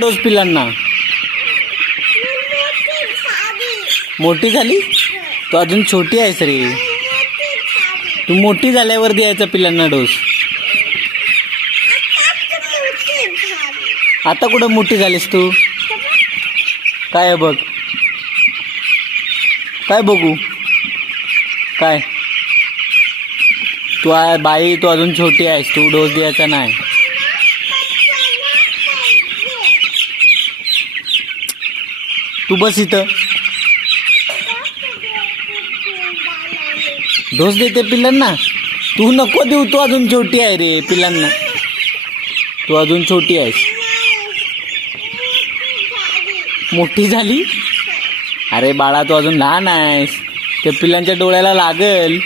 Dose पिलांना मोठी झाली तू अजून छोटी आहेस रे. तू मोठी झाल्यावर द्यायचा पिलांना डोस. आता कुठं मोठी झालीस तू. काय आहे बघ. काय बघू. काय तू आहे बाई. तू अजून छोटी आहेस. तू डोस द्यायचा नाही. तू बस इथं. डोस देते पिल्लांना. तू नको देऊ. तू अजून छोटी आहे रे पिल्लांना. तू अजून छोटी आहेस. मोठी झाली. अरे बाळा तू अजून लहान आहेस. त्या पिल्लांच्या डोळ्याला लागल.